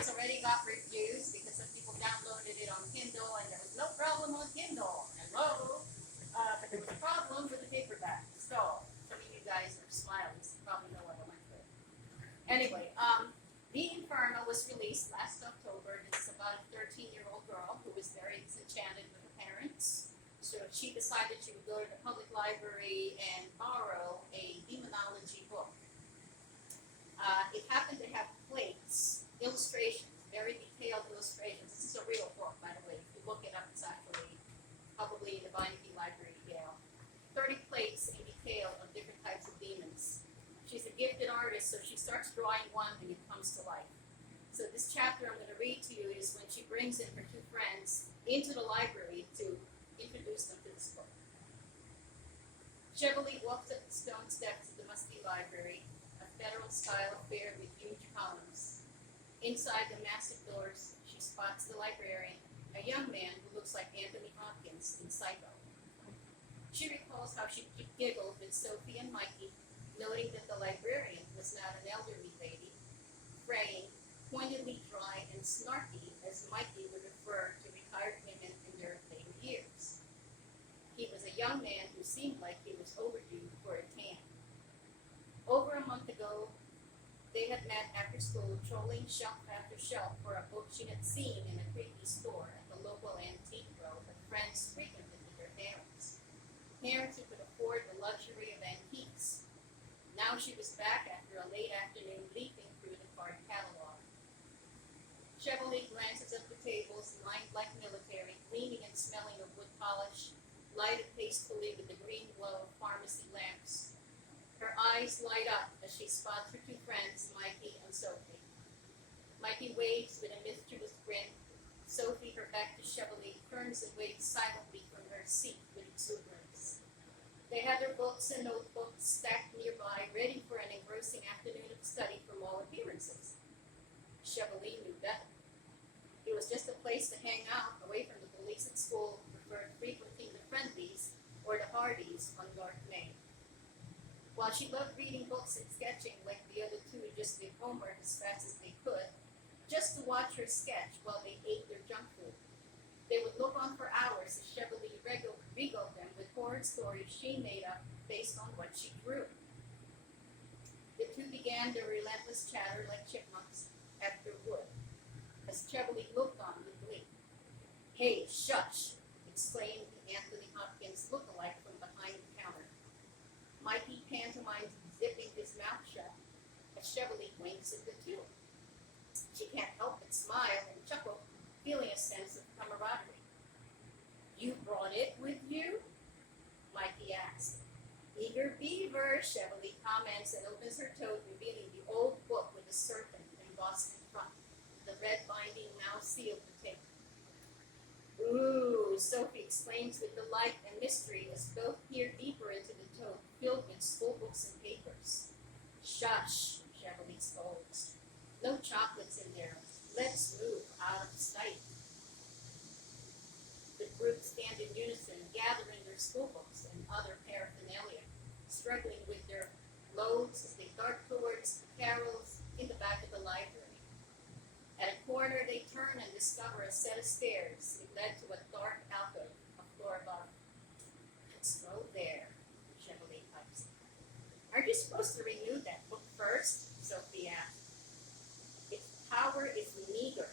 it's already got reviews because some people downloaded it on Kindle and there was no problem on Kindle. Hello? But there was a problem with the paperback. So, some of you guys are smiling. So you probably know what I went through. Anyway, The Inferno was released last October. This is about a 13-year-old girl who was very disenchanted with her parents. So she decided she would go to the public library and borrow a demonology book. It happened to have plates, illustrations, very detailed illustrations. This is a real book, by the way. If you look it up, it's actually probably in the Beinecke Library, Yale. 30 plates in detail of different types of demons. She's a gifted artist, so she starts drawing one and it comes to life. So this chapter I'm going to read to you is when she brings in her two friends into the library to introduce them to this book. Chevrolet walks up the stone steps of the musty library, a federal-style affair with huge columns. Inside the massive doors, she spots the librarian, a young man who looks like Anthony Hopkins in Psycho. She recalls how she giggled with Sophie and Mikey, noting that the librarian was not an elderly lady, fraying, pointedly dry and snarky, as Mikey would refer to retired women in their later years. He was a young man who seemed like he was overdue for a tan. Over a month ago, they had met after school, trolling shelf after shelf for a book she had seen in a creepy store at the local antique row that friends frequented with their parents. Parents who could afford the luxury of antiques. Now she was back after a late afternoon leaping through the card catalog. Chevrolet glances up the tables, lined like military, gleaming and smelling of wood polish, lighted tastefully with the green glow of pharmacy lamps. Her eyes light up as she spots her two friends, Mikey and Sophie. Mikey waves with a mischievous grin. Sophie, her back to Chevrolet, turns and waves silently from her seat with exuberance. They had their books and notebooks stacked nearby, ready for an engrossing afternoon of study from all appearances. Chevrolet knew better. It was just a place to hang out, away from the police at school, who preferred frequenting the Friendlies or the Hardys on North Main. While she loved reading books and sketching like the other two who just did homework as fast as they could, just to watch her sketch while they ate their junk food. They would look on for hours as Chevrolet regaled them with horror stories she made up based on what she drew. The two began their relentless chatter like chipmunks after wood, as Chevrolet looked on with glee. "Hey, shush!" exclaimed Anthony Hopkins look-alike from behind the counter. Mikey pantomimes zipping his mouth shut as Chevrolet winks at the two. She can't help but smile and chuckle, feeling a sense of camaraderie. "You brought it with you?" Mikey asked. "Eager beaver," Chevrolet comments and opens her tote, revealing the old book with the serpent embossed in front, the red binding now sealed the tape. "Ooh," Sophie exclaims with delight and mystery as both peer deeper into the tote filled with school books and papers. "Shush," Chevrolet scolds. "No chocolates in there. Let's move out of sight." The group stand in unison, gathering their school books and other paraphernalia, struggling with their loads as they dart towards the carrels in the back of the library. At a corner, they turn and discover a set of stairs. It led to a dark alcove, a floor above. "Let's go there," Chevrolet pipes. "Aren't you supposed to renew that book first?" Sophie asked. "Its power is meager,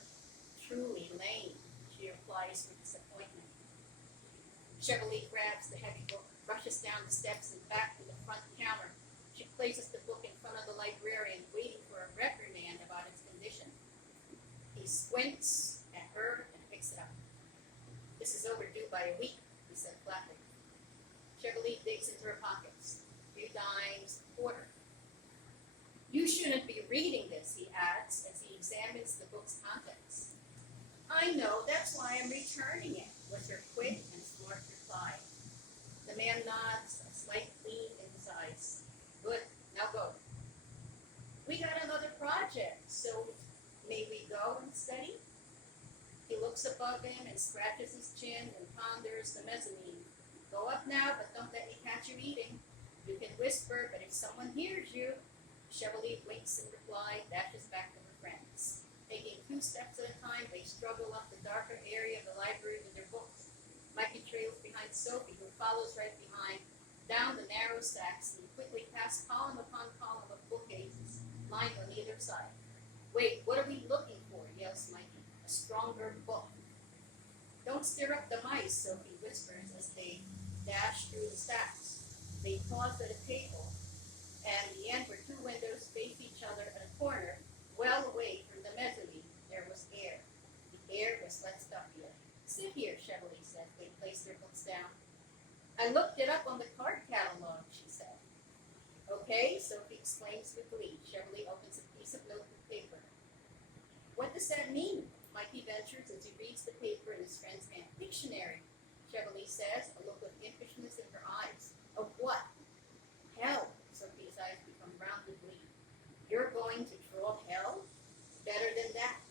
truly lame," she replies with disappointment. Chevrolet grabs the heavy book, rushes down the steps and back to the front counter. She places the book in front of the librarian, waiting for a reprimand about its condition. He squints at her and picks it up. "This is overdue by a week," he said flatly. Chevrolet digs into her pockets. A few dimes, a quarter. "You shouldn't be reading this," he adds as he examines the book's contents. "I know, that's why I'm returning it," was her quick and smart reply. The man nods, a slight gleam in his eyes. "Good, now go." "We got another project, so may we go and study?" He looks above him and scratches his chin and ponders the mezzanine. "Go up now, but don't let me catch you eating. You can whisper, but if someone hears you..." Chevrolet winks in reply, dashes back to her friends. Taking 2 steps at a time, they struggle up the darker area of the library with their books. Mikey trails behind Sophie, who follows right behind, down the narrow stacks and quickly past column upon column of bookcases lined on either side. Wait, what are we looking for? Yells Mikey. A stronger book. Don't stir up the mice, Sophie whispers as they dash through the stacks. They pause at a table, and the end where 2 windows face each other at a corner, well away from the mezzanine, there was air. The air was less stuffy. Sit here, Chevrolet said. They placed their books down. I looked it up on the card catalog, she said. Okay, Sophie exclaims with glee. Chevrolet opens a piece of notebook paper. What does that mean? Mikey ventures as he reads the paper in his friend's hand. Dictionary, Chevrolet says, a look of impishness in her eyes. Of what? Hell. Sophie's eyes become round with glee. You're going to draw hell? Better than that.